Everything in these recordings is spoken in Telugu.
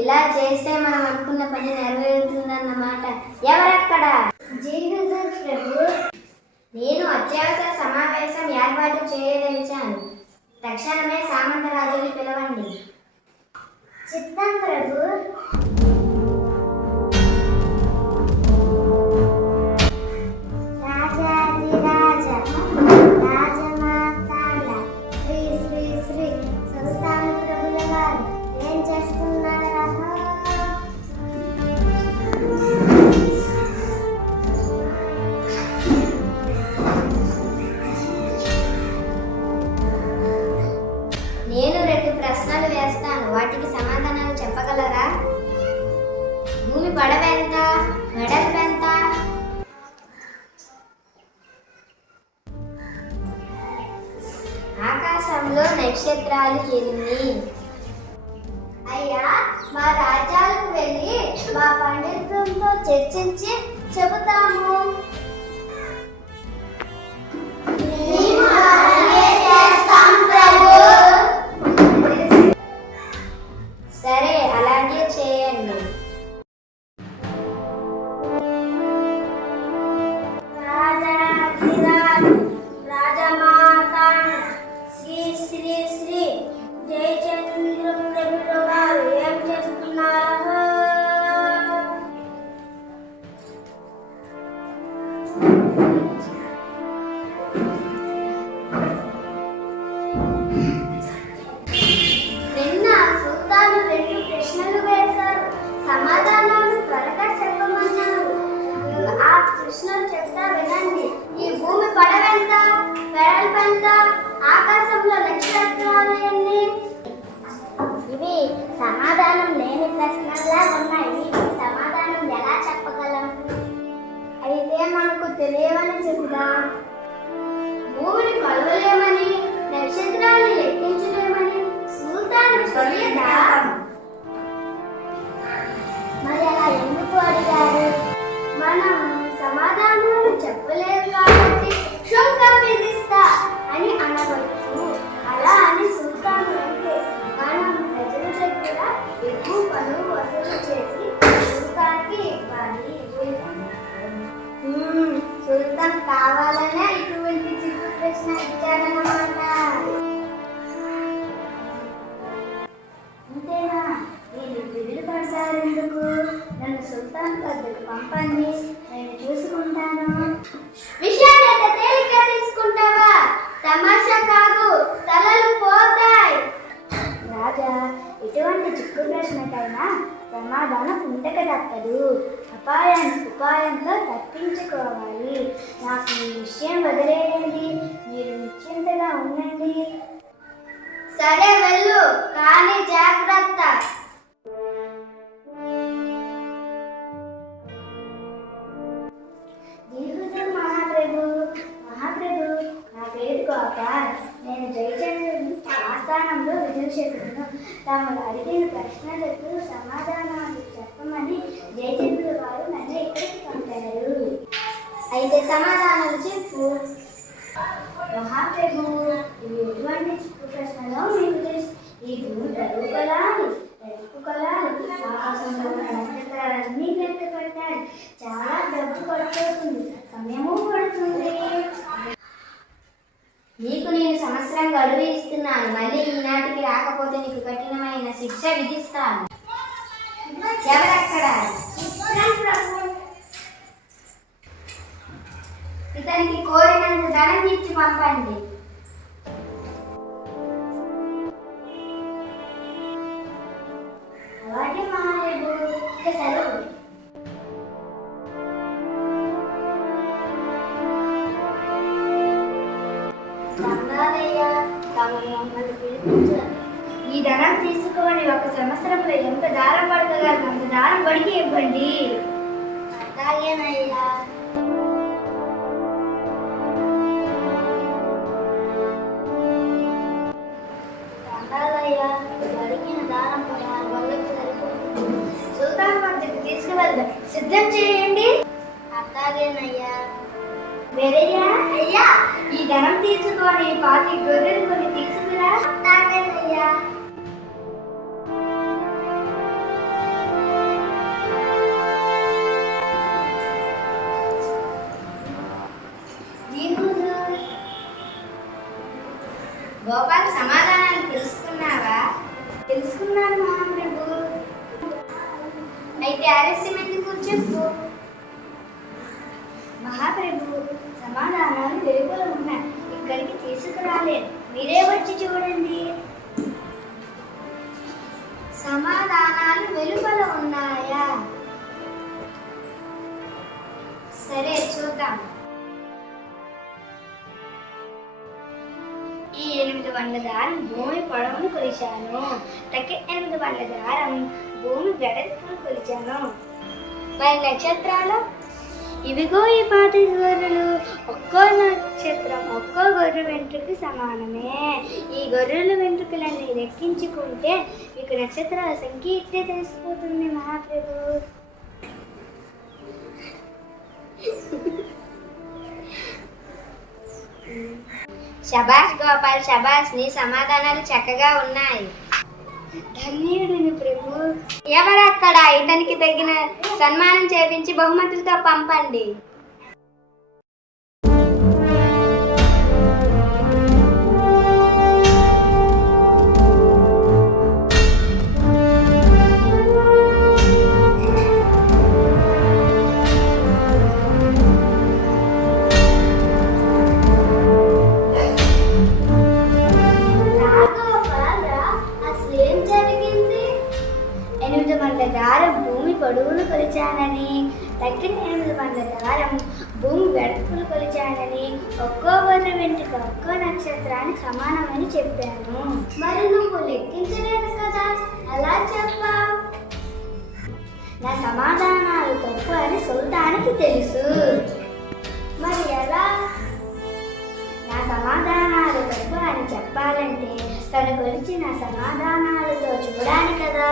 ఇలా చేస్తే మనం అనుకున్న పని నెరవేరుతుందన్నమాట. ఎవరక్కడ? జీవితం ప్రభు. నేను అత్యవసర సమావేశం ఏర్పాటు చేయదలిచాను. తక్షణమే సామంతరాజుని పిలవండి. చిత్తం ప్రభు. నేను 2 ప్రశ్నలు వేస్తాను, వాటికి సమాధానాలు చెప్పగలరా? భూమి పొడవెంత, వెడల్పెంత? ఆకాశంలో నక్షత్రాలు ఎన్ని? అయ్యా, మా రాజ్యాలకు వెళ్ళి మా పండితులతో చర్చించి చెబుతాము. సరే, అలాగే చేయండి. రాజమాత శ్రీ శ్రీ శ్రీ జయచంద్ర ప్రభుల వారు ఏం చేస్తున్నారు? ప్రశ్నలు వేశారు, సమాధానాలు త్వరగా చెప్పమన్నారు. ఆ ప్రశ్నలు చెప్తా వినండి. ఈ భూమి పొడవెంత, వెడల్పెంత? ఆకాశంలో నక్షత్రాలు ఎన్ని? ఇవి సమాధానం లేని ప్రశ్నలా ఉన్నాయి. సమాధానం ఎలా చెప్పగలం? అయితే మనకు తెలియవని చెబుదాం. భూమిని కొలవలేమని, నక్షత్రాలను లెక్కించలేమని సుల్తాన్ తెలియదా? మరి అలా ఎందుకు అడిగారు? మనం సమాధానాలు చెప్పలేము కాబట్టి శుల్కం విధిస్తా అని అనవచ్చు. అలా అని సుల్తాన్ అంటే మనం ప్రజల దగ్గర ఎక్కువ పనులు వసూలు చేసి సుల్తాన్కి ఇవ్వాలి. సుల్తాన్ కావాలనే ఇటువంటి చిక్కు ప్రశ్న ఇచ్చారన్నమాట. అంతేనా? నేను బిల్లు పడతారు ఎందుకు? నన్ను సుల్తాన్ వద్దకు పంపండి, నేను చూసుకుంటాను. విషయాన్ని అంత తేలిగ్గా తీసుకుంటావా? తమాషా కాదు, తలలు పోతాయి. రాజా, ఎటువంటి చిక్కు ప్రశ్నకైనా సమాధానం ఉండక తప్పదు. ఉపాయంతో తప్పించుకోవాలి. నాకు ఈ విషయం వదిలేయండి, మీరు నిశ్చింతగా ఉండండి. సరే వెళ్ళు, కానీ జాగ్రత్త. మహాప్రభు, నా పేరు గోపాల్. నేను జయచంద్రుని ఆస్థానంలో విధులు చెబుతున్నాను. తమను అడిగిన ప్రశ్నలకు సమాధానాలు చెప్పమని జయచంద్రుడు వారు నన్ను ఇక్కడికి పంపారు. అయితే సమాధానాలు చెప్పు. మహాప్రభు, ఇవి ఎటువంటి చిక్కు ప్రశ్నలో మీకు తెలుసు. ఈ భూమి బరువు కలాలి, ఎరుపు కలాలి, ఆకాశంలో ఉన్న నక్షత్రాలన్నీ లెక్క పెట్టాలి. చాలా డబ్బు పడుతుంది, సమయము పడుతుంది. నీకు నేను సంవత్సరం గడువు ఇస్తున్నాను. మళ్ళీ ఈనాటికి రాకపోతే నీకు కఠినమైన శిక్ష విధిస్తాను. ఎవరక్కడ? ఇతనికి కోరినంత ధనం ఇచ్చి పంపండి. అలాగే మహాదేవు, ఇక సెలవు. ఈ ధనం తీసుకొని 1 సంవత్సరంలో ఎంత దారం పడగలరు అంత దారం పడికి ఇవ్వండి. అలాగేనయ్యా. అడిగిన దారం సుల్తాన్ వద్దకు తీసుకువెళ్దాం. సిద్ధం చేయండి. అట్లాగేనయ్యా. వేరయ్యా, అయ్యా, ఈ ధనం తీసుకొని 5 గొర్రెలు కొని తీసుకురా. అట్లాగేనయ్యా. ఏంటి ఆలస్యం ఎందుకు చెప్పు. మహాప్రభు, సమాధానాలు వెలుగులో ఉన్నాయి, ఇక్కడికి తీసుకురాలేదు, మీరే వచ్చి చూడండి. సమాధానాలు వెలుపల ఉన్నాయా? సరే చూద్దాం. ఈ 8 బండ్ల దారం భూమి పొడవును కొలిచాను, తక్కి 8 బండ్ల దారం భూమి వెడల్పును కొలిచాను. మరి నక్షత్రాలు? ఇవిగో ఈ 5 గొర్రెలు, ఒక్కో నక్షత్రం ఒక్కో గొర్రె వెంట్రుకు సమానమే. ఈ గొర్రెల వెంట్రుకలన్నీ లెక్కించుకుంటే మీకు నక్షత్రాల సంఖ్య ఇట్టే తెలిసిపోతుంది మహాప్రభు. శబాష్ గోపాల్, శబాష్, నీ సమాధానాలు చక్కగా ఉన్నాయి. ధన్యుడిని ప్రభు. ఎవరక్కడ? ఇతనికి తగిన సన్మానం చేపించి బహుమతులతో పంపండి. దారం భూమి పొడవును కొలిచానని, తక్కిన 8 బండ్ల దారం భూమి వెడల్పును కొలిచానని, ఒక్కో గొర్రె వెంట్రుక ఒక్కో నక్షత్రానికి సమానమని చెప్పాను. మరి నువ్వు లెక్కించలేదు కదా, ఎలా చెప్పావు? నా సమాధానాలు తప్పు అని సుల్తానికి తెలుసు. మరి ఎలా? నా సమాధానాలు తప్పు అని చెప్పాలంటే తను కొలిచిన సమాధానాలతో చూడాలి కదా,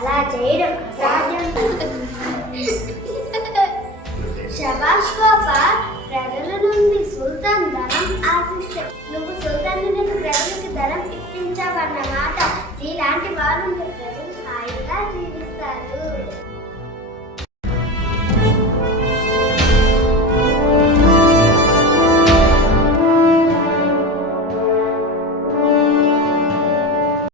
అలా చేయడం అసాధ్యం. శబాష్ గోపాల్, ప్రజల నుండి సుల్తాన్ ధనం ఆశిస్తే నువ్వు సుల్తాన్ నుండి ప్రజలకు ధనం ఇప్పించావన్నమాట.